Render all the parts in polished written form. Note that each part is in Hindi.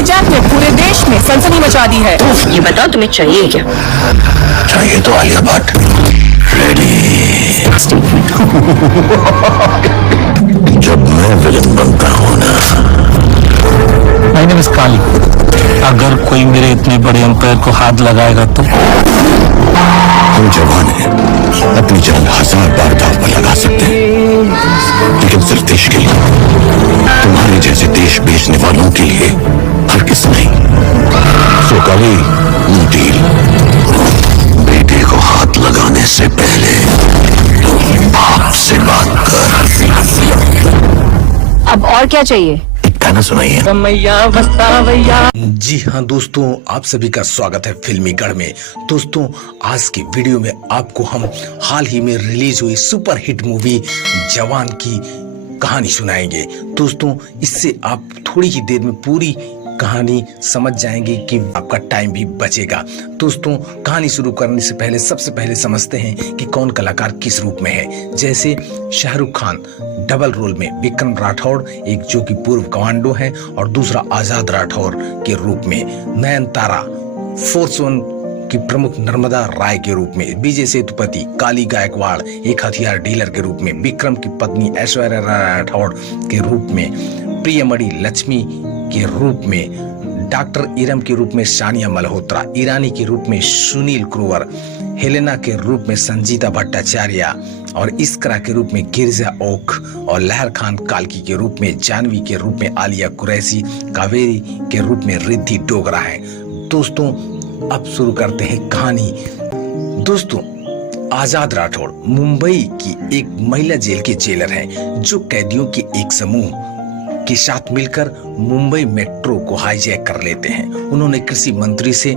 हाईजैक ने पूरे देश में सनसनी मचा दी है। ये बताओ तुम्हें चाहिए क्या? चाहिए तो आलिया भट्ट। रेडी। जब मैं विलन बनता हूँ ना। माय नेम इज काली। अगर कोई मेरे इतने बड़े एम्पायर को हाथ लगाएगा तो हम जवान हैं, अपनी जान 1000 बार दांव पर लगा सकते हैं, लेकिन सिर्फ देश के लिए। तुम्हारे जैसे देश बेचने वालों के लिए हर किस नहीं। सो काली, डील। बेटे को हाथ लगाने से पहले बाप से बात कर। अब और क्या चाहिए? गाना सुनाइए। जी हाँ दोस्तों, आप सभी का स्वागत है फिल्मी गढ़ में। दोस्तों, आज की वीडियो में आपको हम हाल ही में रिलीज हुई सुपर हिट मूवी जवान की कहानी सुनाएंगे। दोस्तों, इससे आप थोड़ी ही देर में पूरी कहानी समझ जाएंगे कि आपका टाइम भी बचेगा। दोस्तों, कहानी शुरू करने से पहले सबसे पहले समझते हैं कि कौन कलाकार किस रूप में है। जैसे शाहरुख खान डबल रोल में विक्रम राठौड़, एक जो कि पूर्व कमांडो है, और दूसरा आजाद राठौड़ के रूप में। नयनतारा फोर्स वन की प्रमुख नर्मदा राय के रूप में। विजय सेतुपति काली गायकवाड़ एक हथियार डीलर के रूप में। विक्रम की पत्नी ऐश्वर्या राठौड़ के रूप में। प्रियमणि लक्ष्मी के रूप में। डॉक्टर इरम के रूप में सानिया मल्होत्रा। ईरानी के रूप में सुनील ग्रोवर। हेलेना के रूप में संजीता भट्टाचार्य, और इस्करा के रूप में गिरजा ओक, और लहर खान काल्की के रूप में जानवी के रूप में आलिया कुरैशी, कावेरी के रूप में रिद्धि डोगरा है। दोस्तों, अब शुरू करते हैं कहानी। दोस्तों, आजाद राठौड़ मुंबई की एक महिला जेल के जेलर हैं, जो कैदियों के एक समूह के साथ मिलकर मुंबई मेट्रो को हाईजैक कर लेते हैं। उन्होंने कृषि मंत्री से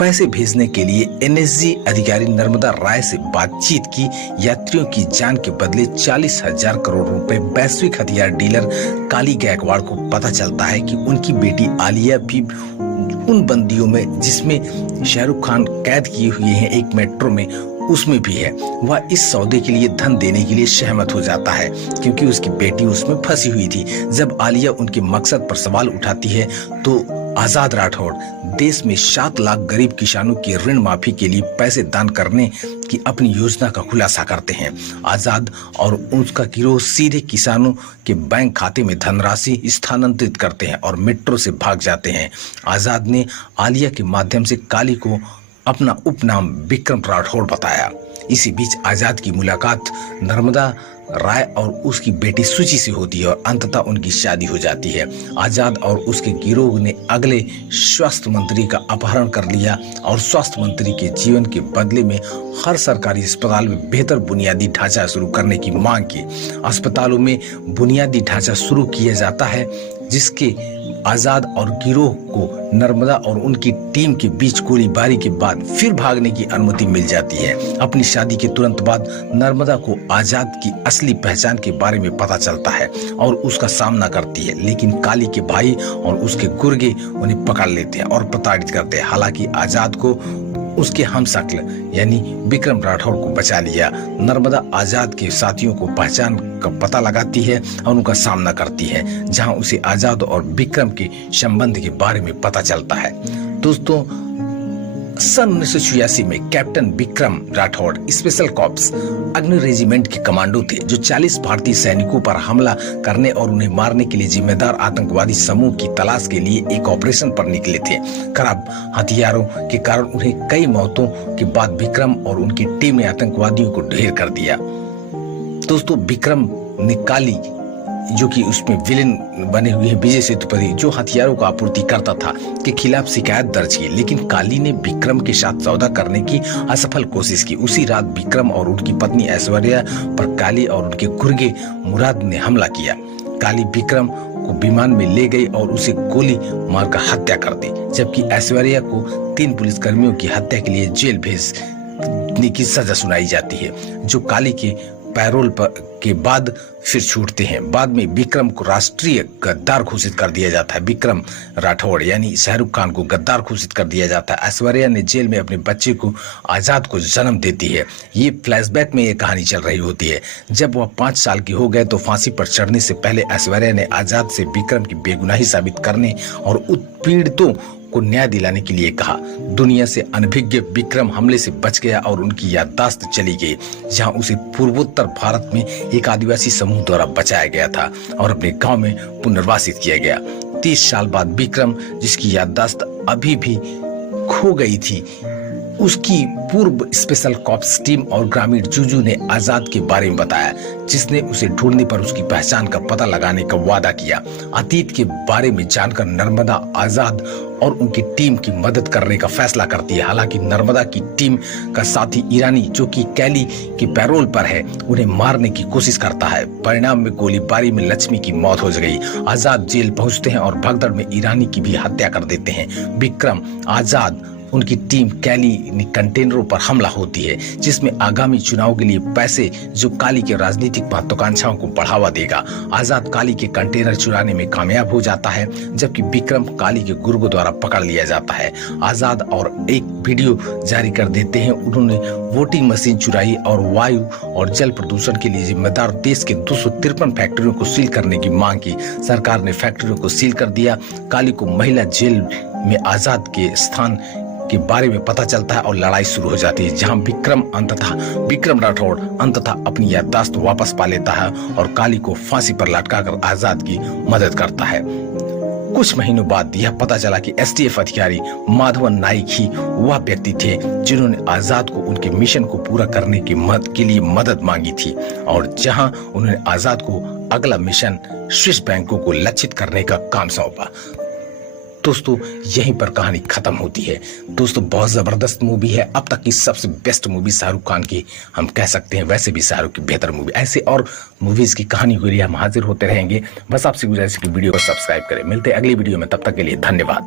पैसे भेजने के लिए एनएसजी अधिकारी नर्मदा राय से बातचीत की। यात्रियों की जान के बदले 40,000 करोड़ रुपए वैश्विक हथियार डीलर काली गायकवाड़ को पता चलता है कि उनकी बेटी आलिया भी उन बंदियों में जिसमें शाहरुख खान कैद किए हुए हैं एक मेट्रो में, उसमें भी है। वह इस सौदे के लिए धन देने के लिए सहमत हो जाता है, क्योंकि उसकी बेटी उसमें फंसी हुई थी। जब आलिया उनके मकसद पर सवाल उठाती है तो आजाद राठौड़ देश में 7 लाख गरीब किसानों की ऋण माफी के लिए पैसे दान करने की अपनी योजना का खुलासा करते हैं। आजाद और उसका गिरोह सीधे किसानों के बैंक खाते में धनराशि स्थानांतरित करते हैं और मेट्रो से भाग जाते हैं। आजाद ने आलिया के माध्यम से काली को अपना उपनाम विक्रम राठौड़ बताया। इसी बीच आजाद की मुलाकात नर्मदा राय और उसकी बेटी सुची से होती है, और अंततः उनकी शादी हो जाती है। आजाद और उसके गिरोह ने अगले स्वास्थ्य मंत्री का अपहरण कर लिया और स्वास्थ्य मंत्री के जीवन के बदले में हर सरकारी अस्पताल में बेहतर बुनियादी ढांचा शुरू करने की मांग की। अस्पतालों में बुनियादी ढांचा शुरू किया जाता है, जिसके आजाद और गिरोह को नर्मदा और उनकी टीम के बीच गोलीबारी के बाद फिर भागने की अनुमति मिल जाती है। अपनी शादी के तुरंत बाद नर्मदा को आजाद की असली पहचान के बारे में पता चलता है और उसका सामना करती है, लेकिन काली के भाई और उसके गुर्गे उन्हें पकड़ लेते हैं और प्रताड़ित करते हैं। हालांकि आजाद को उसके हमशक्ल यानी विक्रम राठौड़ को बचा लिया। नर्मदा आजाद के साथियों को पहचान का पता लगाती है और उनका सामना करती है, जहां उसे आजाद और विक्रम के संबंध के बारे में पता चलता है। दोस्तों, सन 1986 में captain Vikram Rathore special corps Agni regiment के कमांडो थे, जो 40 भारतीय सैनिकों पर हमला करने और उन्हें मारने के लिए जिम्मेदार आतंकवादी समूह की तलाश के लिए एक ऑपरेशन पर निकले थे। खराब हथियारों के कारण उन्हें कई मौतों के बाद विक्रम और उनकी टीम ने आतंकवादियों को ढेर कर दिया। दोस्तों, विक्रम ने काली, जो कि उसमें विलेन बने हुए हैं विजय सेतुपति, जो हथियारों को आपूर्ति करता था, के खिलाफ शिकायत दर्ज की, लेकिन काली ने विक्रम के साथ सौदा करने की असफल कोशिश की। उसी रात विक्रम और उनकी पत्नी ऐश्वर्या पर काली और उनके गुर्गे मुराद ने हमला किया। काली विक्रम को विमान में ले गई और उसे गोली मारकर हत्या कर दी, जबकि ऐश्वर्या को 3 पुलिसकर्मियों की हत्या के लिए जेल भेजने की सजा सुनाई जाती है, जो काली के पैरोल पर के बाद फिर छूटते हैं। बाद में विक्रम को राष्ट्रीय गद्दार घोषित कर दिया जाता है। विक्रम राठौड़ यानी शाहरुख खान को गद्दार घोषित कर दिया जाता है। ऐश्वर्या ने जेल में अपने बच्चे को आजाद को जन्म देती है। ये फ्लैशबैक में ये कहानी चल रही होती है। जब वह 5 साल की हो गए तो फांसी पर चढ़ने से पहले ऐश्वर्या ने आजाद से विक्रम की बेगुनाही साबित करने और उत्पीड़ितों को न्याय दिलाने के लिए कहा। दुनिया से अनभिज्ञ विक्रम हमले से बच गया और उनकी याददाश्त चली गई, जहां उसे पूर्वोत्तर भारत में एक आदिवासी समूह द्वारा बचाया गया था और अपने गांव में पुनर्वासित किया गया। 30 साल बाद विक्रम, जिसकी याददाश्त अभी भी खो गई थी, उसकी पूर्व स्पेशल कॉप्स टीम और ग्रामीण जूजू ने आजाद के बारे में बताया, जिसने उसे ढूंढने पर उसकी पहचान का पता लगाने का वादा किया। अतीत के बारे में जानकर नर्मदा आजाद और उनकी टीम की मदद करने का फैसला करती है। हालांकि नर्मदा की टीम का साथी ईरानी, जो कि कैली के पैरोल पर है, उन्हें मारने की कोशिश करता है। परिणाम में गोलीबारी में लक्ष्मी की मौत हो गई। आजाद जेल पहुंचते हैं और भगदड़ में ईरानी की भी हत्या कर देते हैं। विक्रम, आजाद, उनकी टीम कैली कंटेनरों पर हमला होती है, जिसमें आगामी चुनाव के लिए पैसे, जो काली के राजनीतिक महत्वाकांक्षाओं को बढ़ावा देगा। आजाद काली के कंटेनर चुराने में कामयाब हो जाता है, जबकि विक्रम काली के गुर्गों द्वारा पकड़ लिया जाता है। आजाद और एक वीडियो जारी कर देते हैं। उन्होंने वोटिंग मशीन चुराई और वायु और जल प्रदूषण के लिए जिम्मेदार देश के 253 फैक्ट्रियों को सील करने की मांग की। सरकार ने फैक्ट्रियों को सील कर दिया। काली को महिला जेल में आजाद के स्थान के बारे में पता चलता है और लड़ाई शुरू हो जाती है, जहां विक्रम राठौड़ अंततः अपनी याददाश्त वापस पा लेता है और काली को फांसी पर लटकाकर आजाद की मदद करता है। कुछ महीनों बाद यह पता चला कि एसटीएफ अधिकारी माधवन नाइक ही वह व्यक्ति थे जिन्होंने आजाद को उनके मिशन को पूरा करने के लिए मदद मांगी थी, और जहां उन्होंने आजाद को अगला मिशन स्विस बैंकों को लक्षित करने का काम सौंपा। दोस्तों, यहीं पर कहानी खत्म होती है। दोस्तों, बहुत जबरदस्त मूवी है, अब तक की सबसे बेस्ट मूवी शाहरुख खान की हम कह सकते हैं। वैसे भी शाहरुख की बेहतर मूवी, ऐसे और मूवीज की कहानी के लिए हम हाजिर होते रहेंगे। बस आपसे गुजारिश है कि वीडियो को सब्सक्राइब करें। मिलते हैं अगली वीडियो में, तब तक के लिए धन्यवाद।